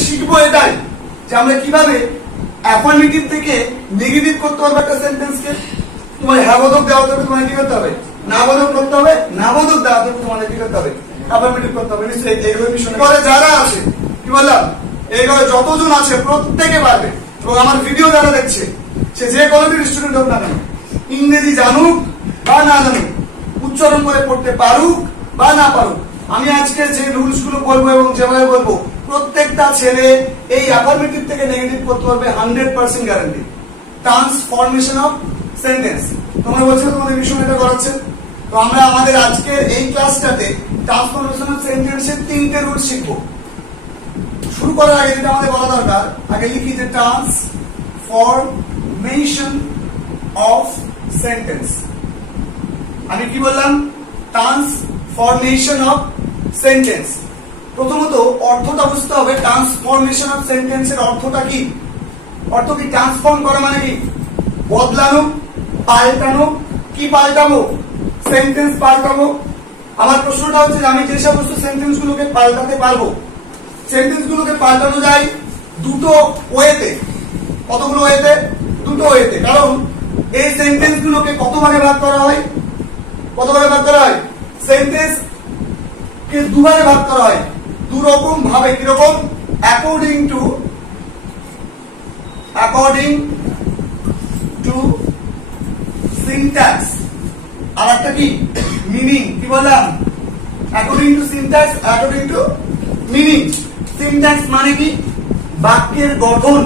শিখবো এটাই যে আমরা কিভাবে অ্যাফার্মেটিভ থেকে নেগেটিভ করতে পারবো একটা সেন্টেন্সকে। তোমার হ্যাঁ বোধক দেওয়া হবে, তোমার কি করতে হবে? না বোধক করতে হবে। না বোধক দেওয়া হবে, তোমাদের কি করতে হবে? অ্যাফার্মেটিভ করতে হবে। নিশ্চয়ই এইগুলো বিষয় করে যারা আছে, কি বললাম, এইগুলো যতজন আছে প্রত্যেকে পারবে। এবং আমার ভিডিও যারা দেখছে, সে যে কোয়ালিটির স্টুডেন্ট হোক না কেন, ইংরেজি জানুক বা না জানুক, উচ্চারণ করে পড়তে পারুক বা না পারুক, আমি আজকে যে রুলস গুলো বলবো এবং যেভাবে বলবো, প্রত্যেকটা ছেলে এই অ্যাফার্মেটিভ থেকে নেগেটিভ করতে পারবে 100% গ্যারান্টি। ট্রান্সফরমেশন অফ সেন্টেন্স, তোমরা বলছো তোমাদের বিষয় এটা করাচ্ছে। তো আমরা আমাদের আজকের এই ক্লাসটাতে ট্রান্সফরমেশন অফ সেন্টেন্সের 3টে রুল শিখবো। শুরু করার আগে যেটা আমাদের বলা দরকার, আগে লিখি যে ট্রান্সফরমেশন অফ সেন্টেন্স। আমি কি বললাম? Transformation of sentence. প্রথমত অর্থটা বুঝতে হবে। ট্রান্সফরমেশন অফ সেন্টেন্সের অর্থটা কি? অর্থ কি? ট্রান্সফর্ম করা মানে কি? বদলানো, পাল্টানো। কি পাল্টাবো? সেন্টেন্স পাল্টাবো। আমার প্রশ্নটা হচ্ছে যে আমি যে সমস্ত সেন্টেন্স গুলোকে পাল্টাতে পারবো, সেন্টেন্স গুলোকে পাল্টানো যায় দুটো ওয়েতে। কতগুলো ওয়েতে? দুটো ওয়েতে। কারণ এই সেন্টেন্স গুলোকে কত ভাগে ভাগ করা হয়? কত ভাগে ভাগ করা হয়? সেন্টেন্স কে দুভাগে ভাগ করা হয়, দু রকম ভাবে। কিরকম? অ্যাকর্ডিং টু সিনট্যাক্স, আর একটা কি? মিনিং। কি বললাম? According two syntax, according to meaning. Syntax মানে কি? বাক্যের গঠন।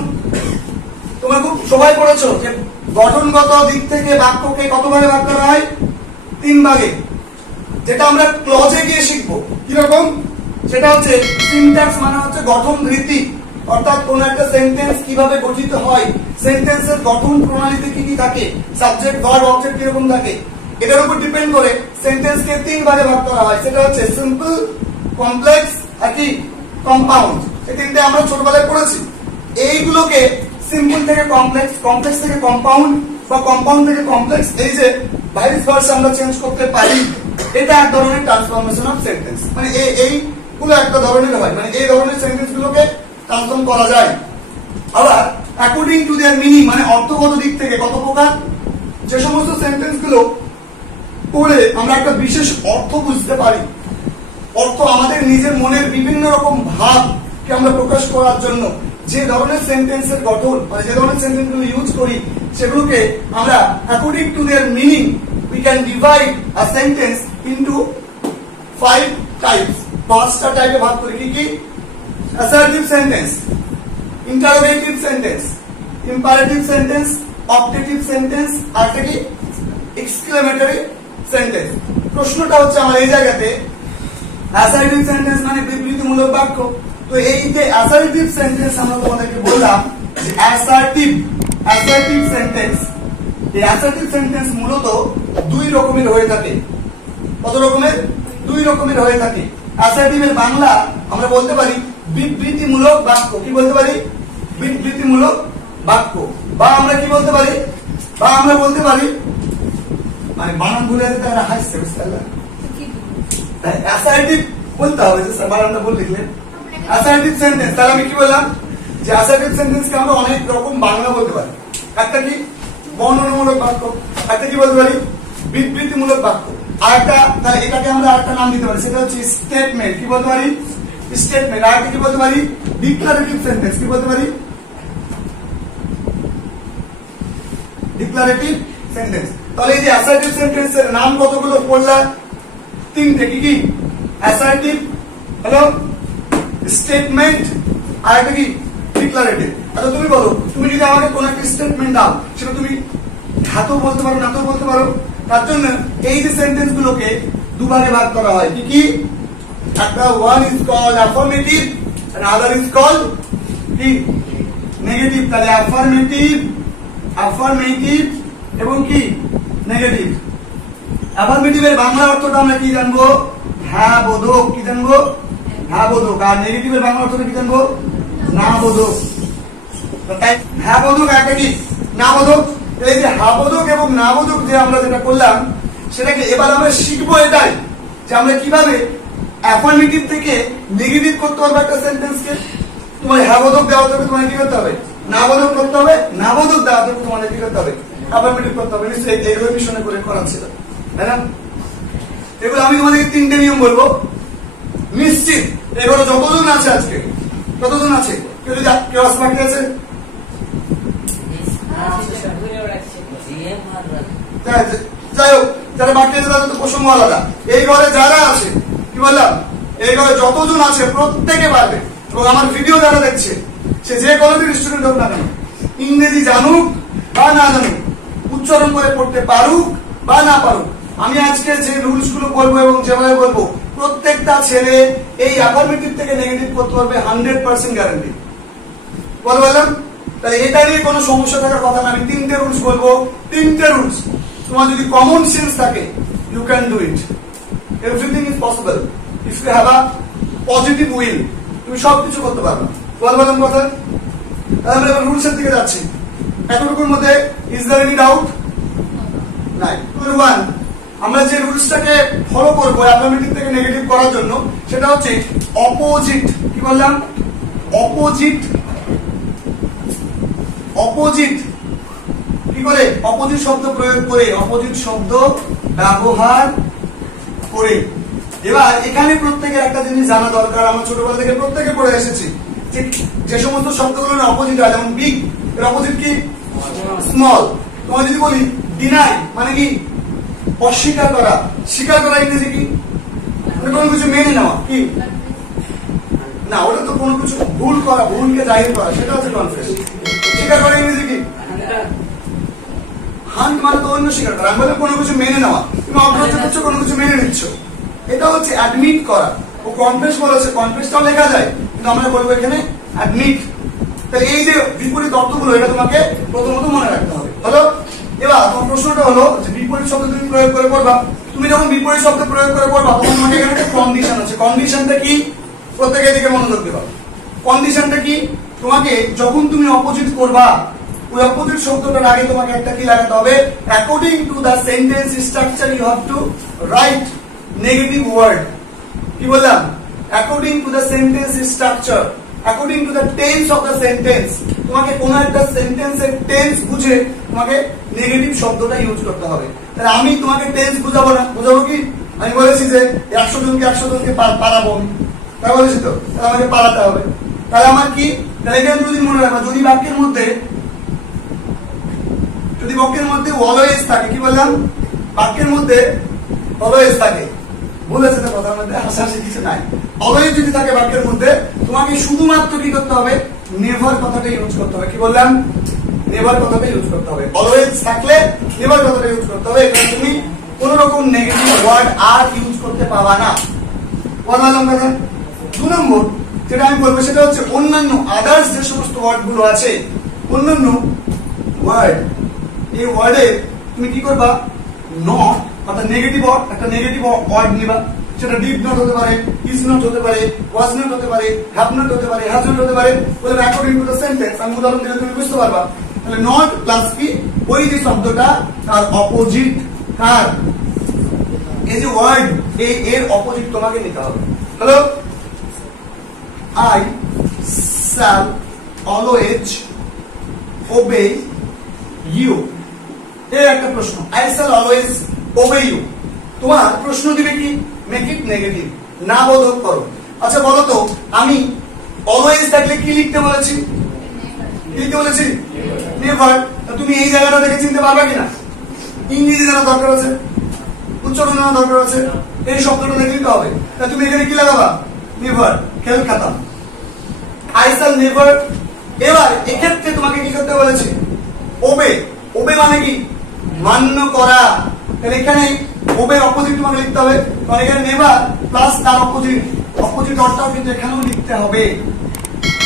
তোমরা খুব সবাই পড়েছো যে গঠনগত দিক থেকে বাক্যকে কত ভাগে ভাগ করা হয়? 3 ভাগে। যেটা আমরা ক্লজে গিয়ে শিখবো। কিরকম? সেটা হচ্ছে সিনট্যাক্স মানে হচ্ছে গঠন রীতি, অর্থাৎ কোন একটা সেন্টেন্স কিভাবে গঠিত হয়, সেন্টেন্সের গঠন প্রণালীতে কি কি থাকে, সাবজেক্ট, ভার্ব, অবজেক্ট কিরকম থাকে, এটার উপর ডিপেন্ড করে সেন্টেন্সকে 3 ভাগে ভাগ করা হয়। সেটা হচ্ছে সিম্পল, কমপ্লেক্স আর কি? কম্পাউন্ড। এই তিনটে আমরা ছোটবেলায় পড়েছি। এইগুলোকে সিম্পল থেকে কমপ্লেক্স, কমপ্লেক্স থেকে কম্পাউন্ড বা কম্পাউন্ড থেকে কমপ্লেক্স, এই যে ভাইস ভার্সা আমরা চেঞ্জ করতে পারি, এটা এক ধরনের ট্রান্সফরমেশন অফ সেন্টেন্স। মানে এইগুলো একটা ধরনের হয়, মানে এই ধরনের সেন্টেন্স গুলোকে ট্রান্সফর্ম করা যায়। আবার অ্যাকর্ডিং টু देयर মিনিং, মানে অর্থগত দিক থেকে কত প্রকার? যে সমস্ত সেন্টেন্স গুলো পড়ে আমরা একটা বিশেষ অর্থ বুঝতে পারি, অর্থ আমাদের নিজের মনের বিভিন্ন রকম ভাবকে আমরা প্রকাশ করার জন্য যে ধরনের সেন্টেন্সের গঠন, মানে যে ধরনের সেন্টেন্স গুলো ইউজ করি, সেগুলোকে আমরা according to their meaning we can divide a sentence into 5 types. 5টা টাইপে ভাগ করি। কি কি? assertive sentence, interrogative sentence, imperative sentence, optative sentence, আর কি? exclamatory sentence. প্রশ্নটা হচ্ছে আমার এই জায়গাতে, assertive sentence মানে বিবৃতিমূলক বাক্য। তো এই যে assertive sentence আমরা তোমাদেরকে বললাম যে assertive sentence, এই assertive sentence মূলত 2 রকমের হয়ে থাকে। কত রকমের? 2 রকমের হয়ে থাকে। assertive এর বাংলা আমরা বলতে পারি বিবৃতিমূলক বাক্য। কি বলতে পারি? বিবৃতিমূলক বাক্য। বা আমরা কি বলতে পারি? বা আমরা বলতে পারি, মানে বানান ভুলে যেতে তারা হাসছে, বুঝতে পারলেন? assertive বলতে হবে যে স্যার বানানটা ভুল লিখলেন। assertive sentence, তাহলে আমি কি বললাম যে assertive sentence কে আমরা অনেক রকম বাংলা বলতে পারি। একটা কি? বর্ণনামূলক বাক্য। একটা কি বলতে পারি? বিবৃতিমূলক বাক্য। আর একটা, তাহলে এটাকে আমরা আরেকটা নাম দিতে পারি, সেটা হচ্ছে স্টেটমেন্ট। কি বলতে পারি? স্টেটমেন্ট। আর একটা কি বলতে পারি? Declarative sentence. কি বলতে পারি? Declarative sentence. তাহলে এই যে অ্যাসার্টিভ সেন্টেন্সের নাম কতগুলো পড়লা? 3টে। কি কি? অ্যাসার্টিভ, হ্যালো, স্টেটমেন্ট, আর একটা কি? ডিক্লারেটিভ। আচ্ছা তুমি বলো, তুমি যদি আমাকে কোন একটা স্টেটমেন্ট দাও, সেটা তুমি হ্যাঁ বলতে পারো, না তো বলতে পারো। তার জন্য এই যে সেন্টেন্স গুলোকে 2 ভাগে ভাগ করা হয়। কি কি? একটা one is called affirmative and other is called কি? নেগেটিভ। তাহলে affirmative এবং কি? নেগেটিভ। affirmative এর বাংলা অর্থটা আমরা কি জানবো? হ্যাঁ বোধক। কি জানবো? হ্যাঁ বোধক। আর নেগেটিভ এর বাংলা অর্থটা কি জানবো? না বোধক। তাই হ্যাঁ বোধক একটা কি? না বোধক। এই যে হ্যাঁ বোধক এবং না বোধক যে আমরা যেটা করলাম, সেটাকে এবার আমরা শিখবো এটাই যে আমরা কিভাবে অ্যাফার্মেটিভ থেকে নেগেটিভ করতে পারবো একটা সেন্টেন্সকে। তোমার হ্যাঁ বোধক দেওয়া থাকবে তোমাদের কি করতে হবে, না বোধক করতে হবে, না বোধক দেওয়া থাকবে তোমাদের কি করতে হবে, অ্যাফার্মেটিভ করতে হবে। নিশ্চয়ই এগুলো মিশনে করে করাচ্ছিল, তাই না? এগুলো আমি তোমাদেরকে 3টে নিয়ম বলবো, নিশ্চিত এগুলো যতজন আছে আজকে, কতজন আছে, কেউ যদি কেউ আসতে বাকি আছে? যাই হোক, যারা বাকি আছে তাদের তো প্রসঙ্গ আলাদা। এই ঘরে যারা আছে, কি বললাম, এই ঘরে যতজন আছে প্রত্যেকে পারবে। এবং আমার ভিডিও যারা দেখছে, সে যে কলেজের স্টুডেন্ট হোক না কেন, ইংরেজি জানুক বা না জানুক, উচ্চারণ করে পড়তে পারুক বা না পারুক, আমি আজকে যে রুলস গুলো বলবো এবং যেভাবে বলবো, প্রত্যেকটা ছেলে এই অ্যাফার্মেটিভ থেকে নেগেটিভ করতে পারবে 100% গ্যারান্টি। বললাম, তাহলে এটা নিয়ে কোনো সমস্যা থাকার কথা না। আমি 3টে রুলস বলবো, 3টে রুলস, তোমার যদি কমন সেন্স থাকে, you can do it, everything is possible if you have a positive will, তুমি সবকিছু করতে পারবে। বললাম কথা। তাহলে আমরা এবার রুলসের দিকে যাচ্ছি। এতটুকুর মধ্যে ইজ দেয়ার এনি ডাউট? নাই। 1, আমরা যে রুলসটাকে ফলো করবো অ্যাফার্মেটিভ থেকে নেগেটিভ করার জন্য, সেটা হচ্ছে অপোজিট। কি বললাম? অপোজিট। অপোজিট কি করে? অপোজিট শব্দ প্রয়োগ করে, অপোজিট শব্দ ব্যবহার করে। এবার এখানে প্রত্যেকের একটা জিনিস জানা দরকার, আমরা ছোটবেলা থেকে প্রত্যেকে পড়ে এসেছি, যে সমস্ত শব্দগুলো অপোজিট হয়, যেমন বিগ, এর অপোজিট কি? স্মল। তোমার যদি বলি ডিনাই, মানে কি? অস্বীকার করা। স্বীকার করা ইংরেজি কি? কোনো কিছু মেনে নেওয়া। কি না, ওটা তো কোনো কিছু ভুল করা, ভুলকে জাহির করা, সেটা হচ্ছে কনফেস। স্বীকার করা ইংরেজি কি? হান্ট, মানে তো অন্য স্বীকার করা। আমি বললাম কোনো কিছু মেনে নেওয়া, তুমি অগ্রাহ্য করছো, কোনো কিছু মেনে নিচ্ছ, এটা হচ্ছে অ্যাডমিট করা। ও কনফেস বলেছে, কনফেসটাও লেখা যায়, কিন্তু আমরা বলবো এখানে অ্যাডমিট। তাহলে এই যে বিপরীত অর্থগুলো, এটা তোমাকে প্রথমত মনে রাখতে হবে। হলো? এবার তোমার প্রশ্নটা হলো যে বিপরীত শব্দ তুমি প্রয়োগ করে পড়বা। তুমি যখন বিপরীত শব্দ প্রয়োগ করে পড়বা, তখন তোমাকে এখানে একটা কন্ডিশন আছে। কন্ডিশনটা কি? প্রত্যেকের দিকে মনোযোগ দেবা। কন্ডিশনটা কি? তোমাকে যখন তুমি অপোজিট করবা, ওই অপোজিট শব্দটার আগে তোমাকে একটা কি লাগাতে হবে? According to the sentence structure you have to write negative word. কি বললাম? According to the sentence structure, according to the tense of the sentence, তোমাকে কোন একটা সেন্টেন্সের টেন্স বুঝে তোমাকে নেগেটিভ শব্দটা ইউজ করতে হবে। তাহলে আমি তোমাকে টেন্স বুঝাবো না, বুঝাবো কি? আমি বলেছি যে 100 জনকে পারাবো আমি, তাই বলেছি তো, তাহলে আমাকে পালাতে হবে। তাহলে আমার কি? তাহলে এখানে যদি মনে রাখবা, যদি বাক্যের মধ্যে অলওয়েজ থাকে, কি বললাম? বাক্যের মধ্যে অলওয়েজ থাকে, বলেছে তো কথার মধ্যে হাসাহাসি কিছু নাই। অলওয়েজ যদি থাকে বাক্যের মধ্যে, তোমাকে শুধুমাত্র কি করতে হবে? নেভার কথাটা ইউজ করতে হবে। কি বললাম? নেভার কথাটা ইউজ করতে হবে। অলওয়েজ থাকলে নেভার কথাটা ইউজ করতে হবে। এখানে তুমি কোন রকম নেগেটিভ ওয়ার্ড আর ইউজ করতে পাবা না। বললাম কথা। 2 নম্বর যেটা আমি বলবো, সেটা হচ্ছে অন্যান্য আদার্স যে সমস্ত ওয়ার্ড গুলো আছে, অন্যান্য ওয়ার্ড, এই ওয়ার্ডে তুমি কি করবা? নট, অর্থাৎ নেগেটিভ ওয়ার্ড, একটা নেগেটিভ ওয়ার্ড নিবা। সেটা ডিড নট হতে পারে, ইজ নট হতে পারে, ওয়াজ নট হতে পারে, হ্যাভ নট হতে পারে, হ্যাজ নট হতে পারে। বলে অ্যাকর্ডিং টু দ্য সেন্টেন্স, আমি উদাহরণ দিলে তুমি বুঝতে পারবা। তাহলে নট প্লাস কি? ওই যে শব্দটা, তার অপোজিট কার? এই যে ওয়ার্ড, এর অপোজিট তোমাকে নিতে হবে। Hello? I shall always obey you, এই একটা প্রশ্ন। I shall always obey you, তোমার প্রশ্ন দিবে কি? মেক ইট নেগেটিভ, না বোধক করো। আচ্ছা বলো তো, আমি অলওয়েজ থাকলে কি লিখতে বলেছি? লিখতে বলেছি নেভার। তুমি এই জায়গাটা দেখে চিনতে পারবে কিনা? ইংরেজি জানা দরকার আছে, উচ্চারণ জানা দরকার আছে, এই শব্দটা দেখে নিতে হবে। তা তুমি এখানে কি লাগাবা? নেভার। খেল খাতাম, I shall never। এবার এক্ষেত্রে তোমাকে কি করতে বলেছি? ওবে। ওবে মানে কি? মান্য করা। তাহলে এখানে ওবে অপোজিট তোমাকে লিখতে হবে, কারণ এখানে নেভার প্লাস তার অপোজিট, অপোজিট অর্থটাও কিন্তু এখানেও লিখতে হবে।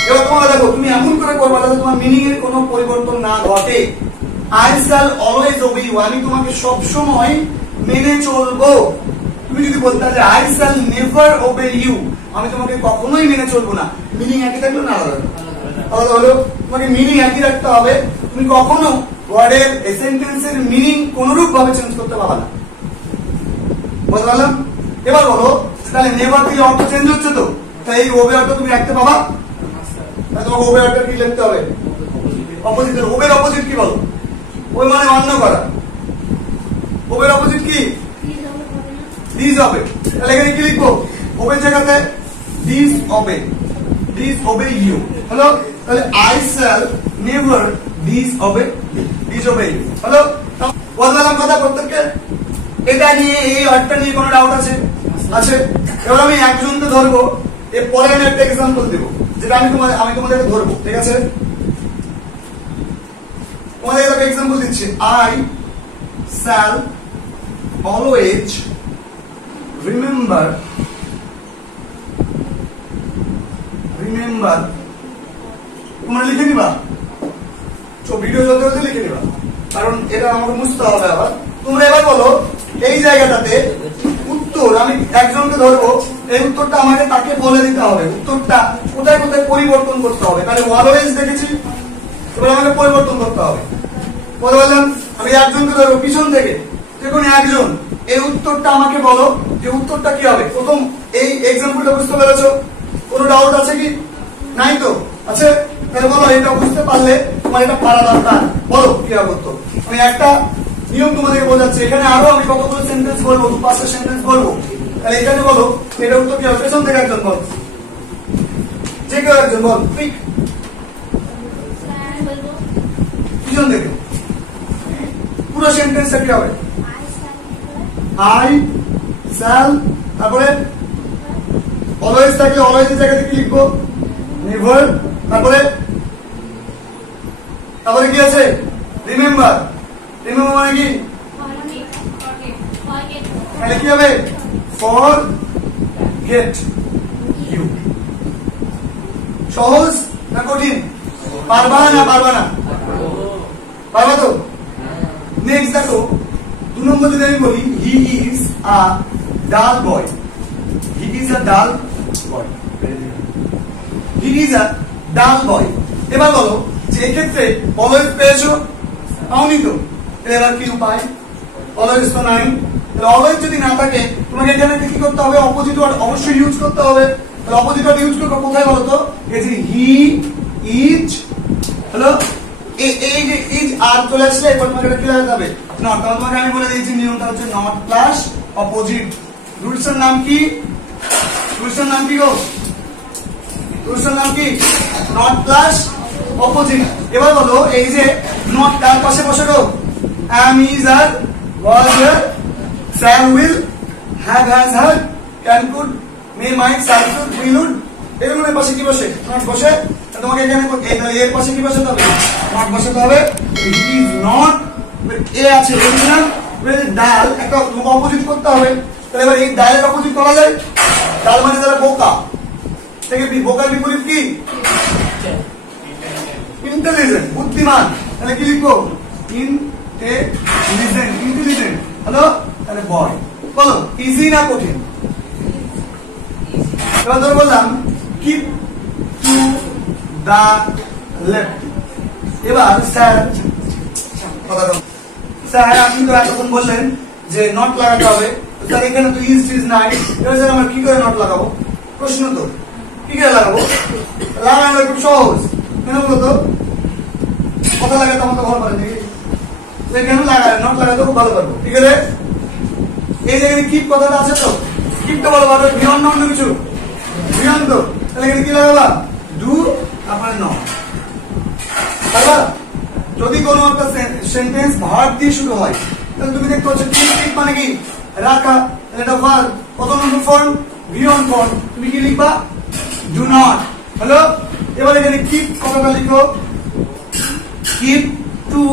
এবার তোমরা দেখো, তুমি এমন করে করবা যাতে তোমার মিনিং এর কোনো পরিবর্তন না ঘটে। I shall always obey you, আমি তোমাকে সব সময় মেনে চলবো। তুমি যদি বলতে যে I shall never obey you, আমি তোমাকে কখনোই মেনে চলবো না, মিনিং একই থাকলো না আলাদা হলো? তোমাকে মিনিং একই রাখতে হবে। তুমি কখনো ওয়ার্ডের সেন্টেন্সের মিনিং কোনরূপ ভাবে চেঞ্জ করতে পারবে না। বুঝতে পারলাম? এবার বলো, তাহলে নেভার দিয়ে অর্থ চেঞ্জ হচ্ছে তো, তাই এই ওবে অর্থ তুমি রাখতে পাবা? তোমাকে ওবের একটা কি লিখতে হবে অপোজিট ওবের অপোজিট কি বলো ওই মানে অন্য করা ওবের অপোজিট কি ডিসঅবে তাহলে এখানে কি লিখবো ওবের জায়গাতে ডিসঅবে ইউ হলো তাহলে I shall never disobey you হলো বললাম কথা প্রত্যেককে এটা নিয়ে এই ওয়ার্ডটা নিয়ে কোনো ডাউট আছে এবার আমি একজনকে ধরবো এরপরে আমি একটা এক্সাম্পল দেবো যেটা আমি তোমাদেরকে ধরবো ঠিক আছে তোমাদের একটা এক্সাম্পল দিচ্ছি আই শ্যাল অলওয়েজ রিমেম্বার তোমরা লিখে নিবা ভিডিও চলতে লিখে নিবা কারণ এটা আমাকে বুঝতে হবে আবার তোমরা এবার বলো এই জায়গাটাতে উত্তর আমি একজনকে ধরবো এই উত্তরটা আমাকে তাকে বলে দিতে হবে উত্তরটা কোথায় কোথায় পরিবর্তন করতে হবে তাহলে অলওয়েজ দেখেছি এবার আমাকে পরিবর্তন করতে হবে বলে বললাম আমি একজনকে ধরবো পিছন থেকে যে কোনো একজন এই উত্তরটা আমাকে বলো যে উত্তরটা কি হবে প্রথম এই এক্সাম্পলটা বুঝতে পেরেছো কোনো ডাউট আছে কি নাই তো আছে তাহলে বলো এটা বুঝতে পারলে তোমার এটা পারা দরকার বলো কি হবে উত্তর আমি একটা নিয়ম তোমাদেরকে বোঝাচ্ছি এখানে আরো আমি কতগুলো সেন্টেন্স বলবো 5টা সেন্টেন্স বলবো তাহলে এখানে বলো এটা উত্তর কি হবে পেছন থেকে একজন বল যে কেউ একজন বল ঠিক পিছন থেকে পুরো সেন্টেন্সটা কি হবে আই শ্যাল তারপরে অলওয়েজ থাকলে অলওয়েজ এর জায়গাতে কি লিখবো নেভার তারপরে কি আছে রিমেম্বার মানে কি তাহলে কি হবে ফরগেট ইউ সহজ না কঠিন পারবা তো নেক্সট দেখো 2 নম্বর যদি আমি বলি হি ইজ আ ডাল বয় এবার বলো যে এক্ষেত্রে অলওয়েজ পেয়েছো পাওনি তো এবার কি উপায় অলওয়েজ তো নাই অলওয়েজ যদি না থাকে তোমাকে এখানে কি করতে হবে অপোজিট ওয়ার্ড অবশ্যই ইউজ করতে হবে তাহলে অপোজিট ওয়ার্ড ইউজ করবে কোথায় বলো তো এই যে হি ইজ হলো এই যে ইজ আর চলে আসলে এবার তোমাকে এটা কি লাগাতে হবে নট তাহলে তোমাকে আমি বলে দিয়েছি নিয়মটা হচ্ছে নট প্লাস অপোজিট রুলসের নাম কি গো রুলসের নাম কি নট প্লাস অপোজিট এবার বলো এই যে নট তার পাশে বসে গো am is are was here Sam will have has had can could may might shall should will would এগুলোর পাশে কি বসে নট বসে তোমাকে এখানে এর পাশে কি বসাতে হবে নট বসাতে হবে it is not এ আছে এর ডাল একটা অপোজিট করতে হবে তাহলে এবার এই ডালের অপোজিট করা যায় ডাল মানে তারা বোকা থেকে বোকার বিপরীত কি ইন্টেলিজেন্ট বুদ্ধিমান তাহলে কি লিখবো ইন্টেলিজেন্ট হ্যালো তাহলে বয় বলো ইজি না কঠিন এবার ধর বললাম কিপ টু দা লেফট এবার স্যার আপনি তো এতক্ষণ বললেন যে নট লাগাতে হবে স্যার এখানে তো ইজ নাই এবার স্যার আমরা কি করে নট লাগাবো প্রশ্ন তো কি করে লাগাবো লাগানো খুব সহজ কেন বলতো কথা লাগাতে আমার তো ভালো পারে কেন লাগায় নট লাগাতে খুব ভালো পারবো ঠিক আছে এই জায়গায় কিপ কথাটা আছে তো কিপটা ভালো পারবে বিয়ন্ড অন্য কিছু বিয়ন্ড তো তাহলে এখানে কি লাগাবা ডু তারপরে নট তাহলে যদি কোনো একটা সেন্টেন্স ভার্ব দিয়ে শুরু হয় তাহলে তুমি দেখতে পাচ্ছ কিপ মানে কি রাখা এটা ভার্ব কত নম্বর ফর্ম বিয়ন্ড ফর্ম তুমি কি লিখবা ডু নট হ্যালো এবার এখানে কিপ কথাটা লিখো কিপ টু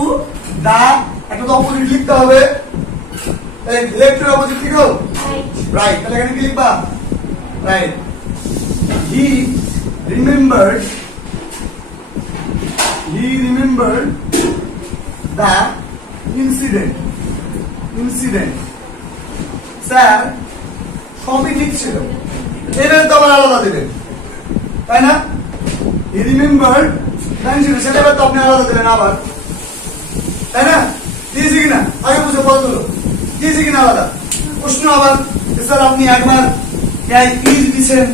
দা একটা তো অপোজিট লিখতে হবে লেফট এর অপোজিট লিখো রাইট তাহলে এখানে কি লিখবা right he remembered the incident sir সবই ঠিক ছিল এবার তো আবার আলাদা দেবেন তাই না হি রিমেম্বার্ড the incident সেটা এবার তো আপনি আলাদা দেবেন আবার তাই না দিয়েছি কিনা আগে বুঝে বল তুলো দিয়েছি কিনা আলাদা প্রশ্ন আবার স্যার আপনি একবার ইজ দিচ্ছেন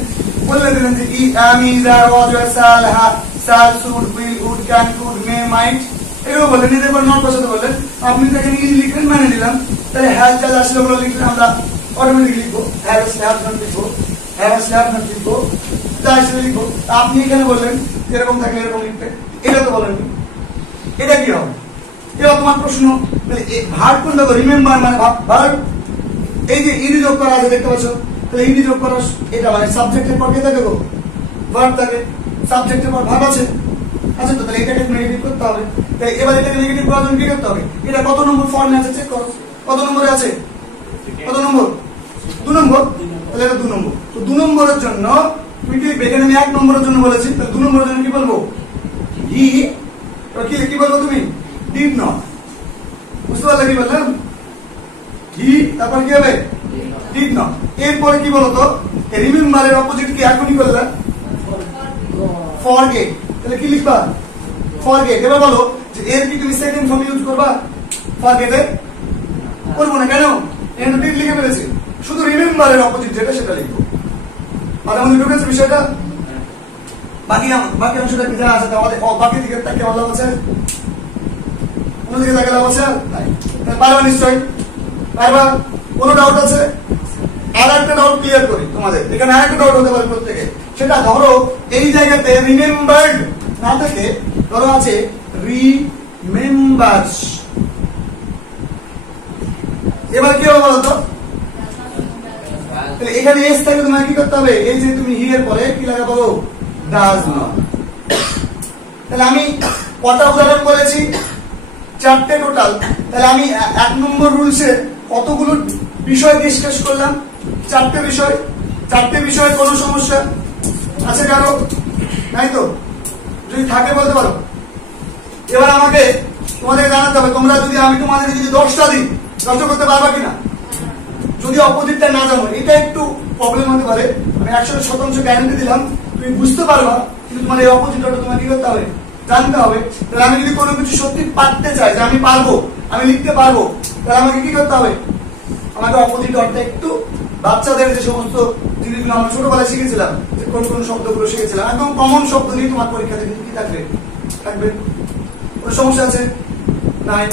বলে দিলেন যে ই আমি যা ওয়াজ সাল হা shall, should, will, would, can, could, may, might এগুলো বললেন, এদের পর নট বসাতে বললেন। আপনি তো এখানে ইজ লিখলেন, মানে নিলাম। তাহলে হ্যাজ যা আসলে ওগুলো লিখলে আমরা অটোমেটিক লিখবো, হ্যাভ হ্যাভ নট লিখবো, হ্যাভ হ্যাভ নট লিখবো, যা আসলে লিখবো। আপনি এখানে বললেন এরকম থাকলে এরকম লিখতে, এটা তো বলেন। এটা কি হবে? এবার তোমার প্রশ্ন, ভার্ব কোনটা? রিমেম্বার মানে ভার্ব। এই যে ইডি যোগ করা আছে দেখতে পাচ্ছ, তাহলে ইডি যোগ করা এটা মানে সাবজেক্টের পর কে থাকে গো? ভার্ব থাকে। সাবজেক্টের পর ভার্ব আছে, আচ্ছা তো তাহলে এটাকে নেগেটিভ করতে হবে। তাই এবার এটাকে নেগেটিভ করার জন্য কি করতে হবে? এটা কত নম্বর ফর্মে আছে চেক করো, কত নম্বরে আছে? কত নম্বর? 2 নম্বর। তাহলে এটা 2 নম্বর। তো 2 নম্বরের জন্য তুমি কি এখানে আমি 1 নম্বরের জন্য বলেছি, তাহলে 2 নম্বরের জন্য কি বলবো? হি। কি বলবো তুমি? Did not. বুঝতে পারলে কি বললাম? হি, তারপর কি হবে? Did not. এরপরে কি বলতো? রিমেম্বারের অপোজিট কি এখনই করলাম? ফরগেট। তাহলে কি লিখবা? ফরগেট। এবার বলো যে এর কি তুমি সেকেন্ড ফর্ম ইউজ করবা? ফরগেটে করবো না, কেন? এখানে ডিড লিখে ফেলেছি, শুধু রিমেম্বারের অপোজিট যেটা সেটা লিখবো। আর আমাদের ঢুকেছে বিষয়টা। বাকি অংশটা কি জানা আছে? আমাদের বাকি দিকে তাকে ভালো আছে, অন্যদিকে তাকে লাভ আছে নাই? পারবা নিশ্চয়ই, পারবা? কোনো ডাউট আছে? আর একটা ডাউট ক্লিয়ার করি তোমাদের। এখানে আর একটা ডাউট হতে পারে প্রত্যেকে, সেটা ধরো এই জায়গাতে রিমেম্বার্ড না থেকে ধরো আছে রিমেম্বারস। এবার কি হবে বলতো? তাহলে এখানে এস থাকে, তোমাকে কি করতে হবে? এই যে তুমি হি এর পরে কি লাগাবো? Does not. তাহলে আমি কটা উদাহরণ বলেছি? 4টে টোটাল। তাহলে আমি 1 নম্বর রুলসের কতগুলো বিষয় ডিসকাস করলাম? 4টে বিষয়। 4টে বিষয়ে কোনো সমস্যা আছে কারো? নাই তো? যদি থাকে বলতে পারো। এবার আমাকে তোমাদের জানাতে হবে, তোমরা যদি আমি তোমাদেরকে যদি 10টা দিই, 10টা করতে পারবা কিনা? যদি অপোজিটটা না জানো, এটা একটু প্রবলেম হতে পারে। আমি 100% গ্যারান্টি দিলাম তুমি বুঝতে পারবা, কিন্তু তোমার এই অপোজিটটা তোমাকে কি করতে হবে? জানতে হবে। তাহলে আমি যদি কোনো কিছু সত্যি পারতে চাই যে আমি পারবো, আমি লিখতে পারবো, তাহলে আমাকে কি করতে হবে? আমাকে অপোজিট অর্থে একটু বাচ্চাদের যে সমস্ত জিনিসগুলো আমরা ছোটবেলায় শিখেছিলাম, যে কোন কোন শব্দগুলো শিখেছিলাম, একদম কমন শব্দ নিয়ে তোমার পরীক্ষাতে কিন্তু কি থাকবে? কোনো সমস্যা আছে? নাই।